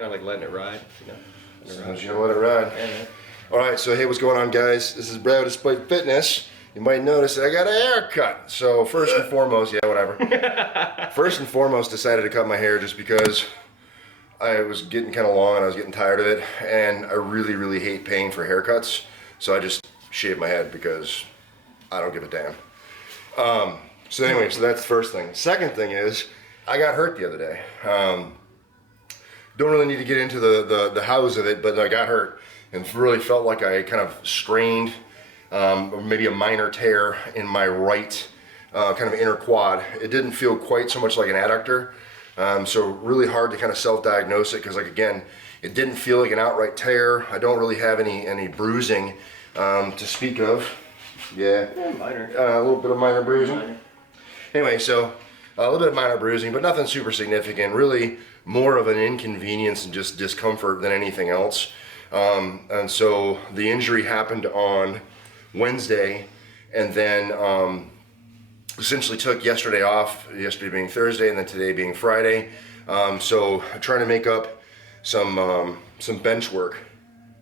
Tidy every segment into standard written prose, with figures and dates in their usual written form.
kind of like letting it ride, you know. Sometimes you gotta let it ride. Yeah. All right, so hey, what's going on, guys? This is Brad with Display Fitness. You might notice that I got a haircut. So first and foremost, yeah, whatever. First and foremost, decided to cut my hair just because I was getting kind of long and I was getting tired of it, and I really, really hate paying for haircuts. So I just shaved my head because I don't give a damn. So anyway, so that's the first thing. Second thing is, I got hurt the other day. Don't really need to get into the hows of it, but I got hurt and really felt like I kind of strained, maybe a minor tear in my right kind of inner quad. It didn't feel quite so much like an adductor, so really hard to kind of self-diagnose it because, like, again, it didn't feel like an outright tear. I don't really have any bruising to speak of. Yeah, Minor. A little bit of minor bruising. Minor. Anyway, so a little bit of minor bruising, but nothing super significant. Really more of an inconvenience and just discomfort than anything else. And so the injury happened on Wednesday, and then essentially took yesterday off, yesterday being Thursday and then today being Friday. So trying to make up some bench work,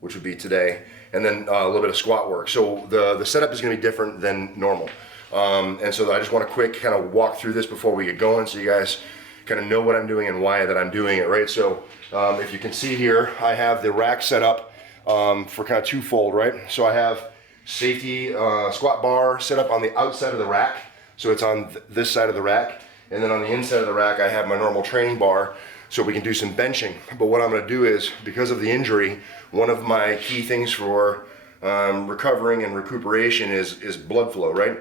which would be today, and then a little bit of squat work. So the setup is going to be different than normal. And so I just want to quick kind of walk through this before we get going so you guys kind of know what I'm doing and why that I'm doing it, right? So if you can see here, I have the rack set up for kind of twofold, right? So I have safety squat bar set up on the outside of the rack. So it's on this side of the rack. And then on the inside of the rack, I have my normal training bar so we can do some benching. But what I'm gonna do is, because of the injury, one of my key things for recovering and recuperation is blood flow, right?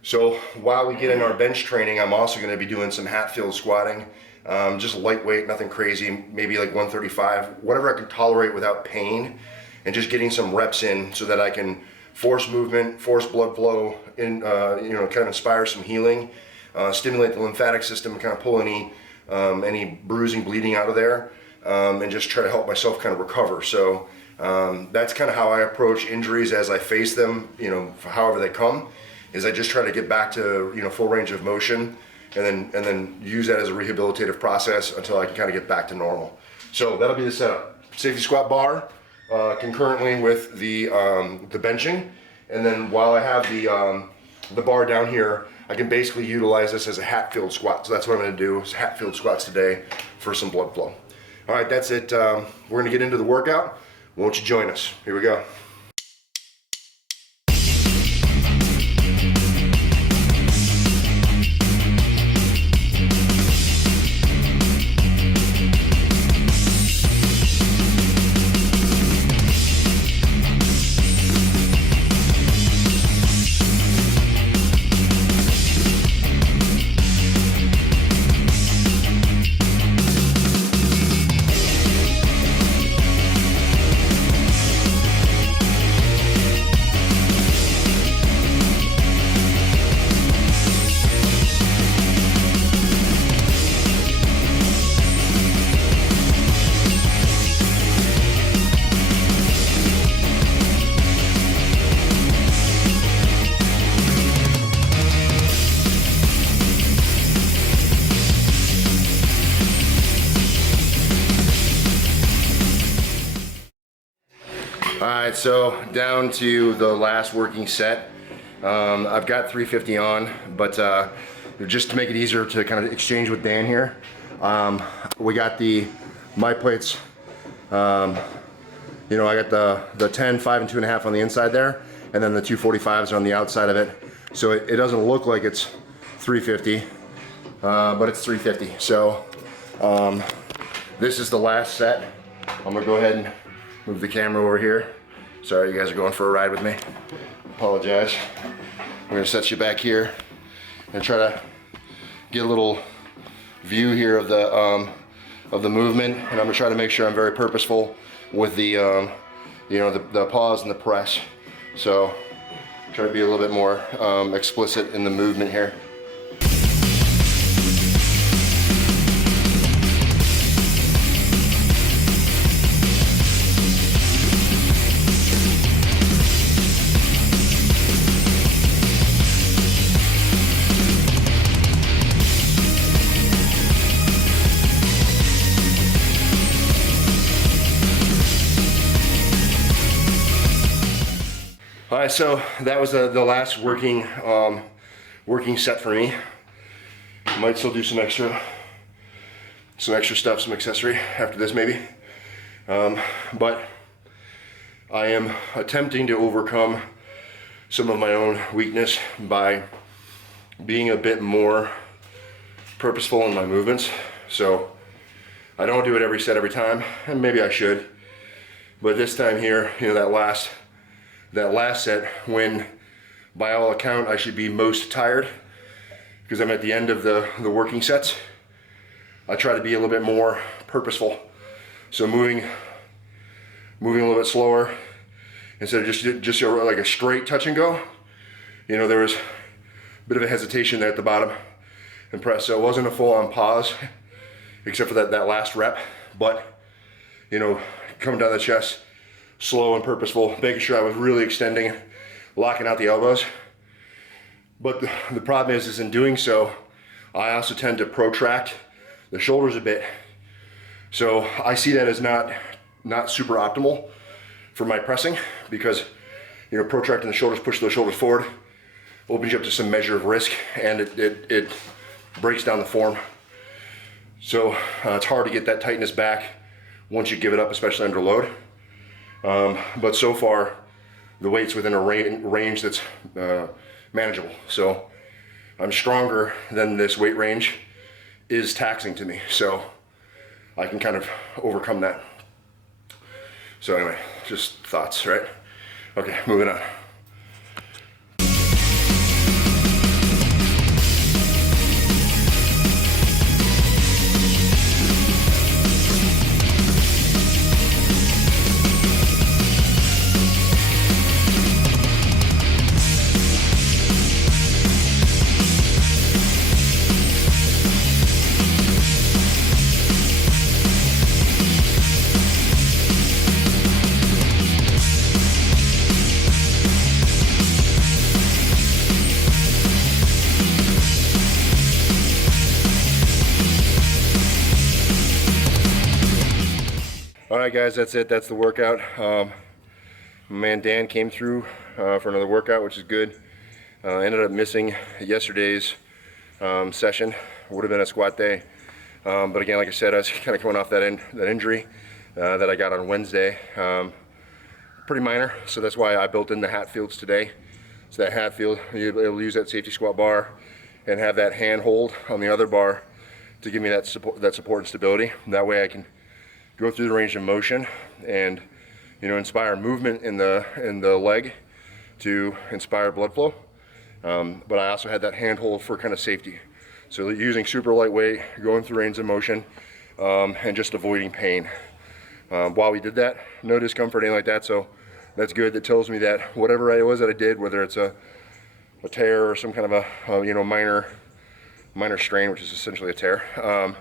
So while we get in our bench training, I'm also going to be doing some Hatfield squatting, just lightweight, nothing crazy, maybe like 135, whatever I can tolerate without pain, and just getting some reps in so that I can force movement, force blood flow, and kind of inspire some healing, stimulate the lymphatic system, and kind of pull any bruising, bleeding out of there, and just try to help myself kind of recover. So that's kind of how I approach injuries as I face them, however they come. Is I just try to get back to full range of motion, and then use that as a rehabilitative process until I can kind of get back to normal. So that'll be the setup: safety squat bar, concurrently with the benching, and then while I have the bar down here, I can basically utilize this as a Hatfield squat. So that's what I'm going to do: is Hatfield squats today for some blood flow. All right, that's it. We're going to get into the workout. Won't you join us? Here we go. Alright, so down to the last working set. I've got 350 on, but just to make it easier to kind of exchange with Dan here, we got my plates. I got the 10, 5, and 2.5 on the inside there, and then the 245s are on the outside of it. So it doesn't look like it's 350, but it's 350. So this is the last set. I'm gonna go ahead and move the camera over here. Sorry, you guys are going for a ride with me. Apologize. We're gonna set you back here and try to get a little view here of the movement. And I'm gonna try to make sure I'm very purposeful with the the pause and the press. So try to be a little bit more explicit in the movement here. All right, so that was the last working set for me. Might still do some extra stuff, some accessory after this maybe. But I am attempting to overcome some of my own weakness by being a bit more purposeful in my movements. So I don't do it every set every time, and maybe I should. But this time here, you know, that last set, when by all account I should be most tired because I'm at the end of the working sets, I try to be a little bit more purposeful. So moving a little bit slower instead of just like a straight touch and go. You know, there was a bit of a hesitation there at the bottom and press, so it wasn't a full-on pause except for that last rep. But you know, coming down the chest, slow and purposeful, making sure I was really extending, locking out the elbows. But the problem is in doing so, I also tend to protract the shoulders a bit. So I see that as not super optimal for my pressing, because you know, protracting the shoulders, push those shoulders forward, opens you up to some measure of risk, and it breaks down the form. So it's hard to get that tightness back once you give it up, especially under load. But so far, the weight's within a range that's manageable. So I'm stronger than this weight range is taxing to me. So I can kind of overcome that. So anyway, just thoughts, right? Okay, moving on. Alright guys, that's it. That's the workout. My man Dan came through for another workout, which is good. Ended up missing yesterday's session. Would have been a squat day. But again, like I said, I was kind of coming off that injury that I got on Wednesday. Pretty minor, so that's why I built in the Hatfields today. So that Hatfield, you'll be able to use that safety squat bar and have that hand hold on the other bar to give me that support and stability. And that way I can go through the range of motion and, you know, inspire movement in the leg to inspire blood flow. But I also had that hand hold for kind of safety. So using super lightweight, going through range of motion, and just avoiding pain. While we did that, no discomfort, anything like that. So that's good. That tells me that whatever it was that I did, whether it's a tear or some kind of a you know, minor strain, which is essentially a tear.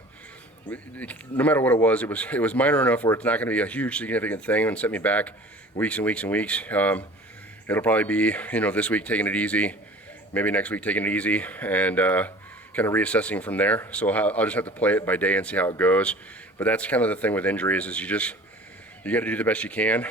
No matter what it was minor enough where it's not going to be a huge significant thing and set me back weeks and weeks and weeks. It'll probably be, you know, this week taking it easy, maybe next week taking it easy, and kind of reassessing from there. So I'll just have to play it by day and see how it goes. But that's kind of the thing with injuries, is you got to do the best you can,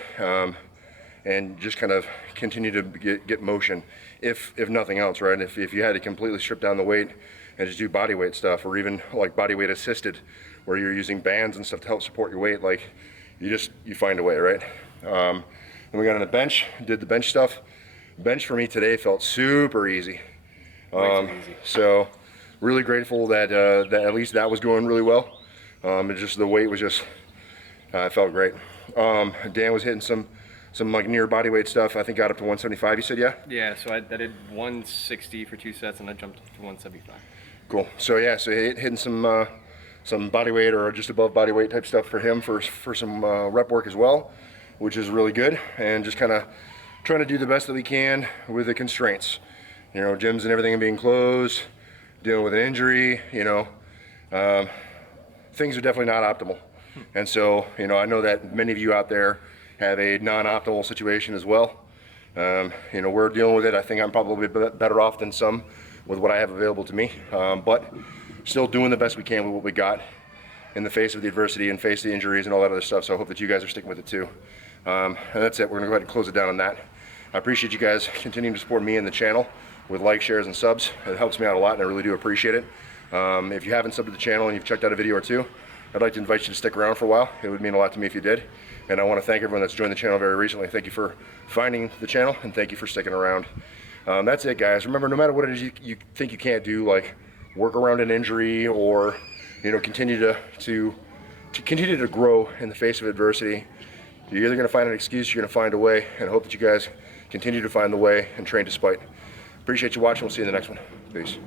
and just kind of continue to get motion, if nothing else, right? If you had to completely strip down the weight and just do body weight stuff, or even like body weight assisted, where you're using bands and stuff to help support your weight, like you find a way, right? Then we got on the bench, did the bench stuff. Bench for me today felt super easy. So really grateful that at least that was going really well. It just, the weight was just, it felt great. Dan was hitting some like near body weight stuff. I think got up to 175, you said, yeah? Yeah, so I did 160 for 2 sets, and I jumped to 175. Cool. So yeah, so hitting some body weight or just above body weight type stuff for him for some rep work as well, which is really good. And just kind of trying to do the best that we can with the constraints. You know, gyms and everything being closed, dealing with an injury, you know, things are definitely not optimal. And so, you know, I know that many of you out there have a non-optimal situation as well. You know, we're dealing with it. I think I'm probably better off than some with what I have available to me, but still doing the best we can with what we got in the face of the adversity and face the injuries and all that other stuff. So I hope that you guys are sticking with it too. And that's it. We're gonna go ahead and close it down on that. I appreciate you guys continuing to support me and the channel with likes, shares, and subs. It helps me out a lot, and I really do appreciate it. If you haven't subbed to the channel and you've checked out a video or two, I'd like to invite you to stick around for a while. It would mean a lot to me if you did. And I want to thank everyone that's joined the channel very recently. Thank you for finding the channel, and thank you for sticking around. That's it, guys. Remember, no matter what it is you think you can't do, like work around an injury or continue to grow in the face of adversity, you're either going to find an excuse, you're going to find a way, and I hope that you guys continue to find the way and train despite. Appreciate you watching. We'll see you in the next one. Peace.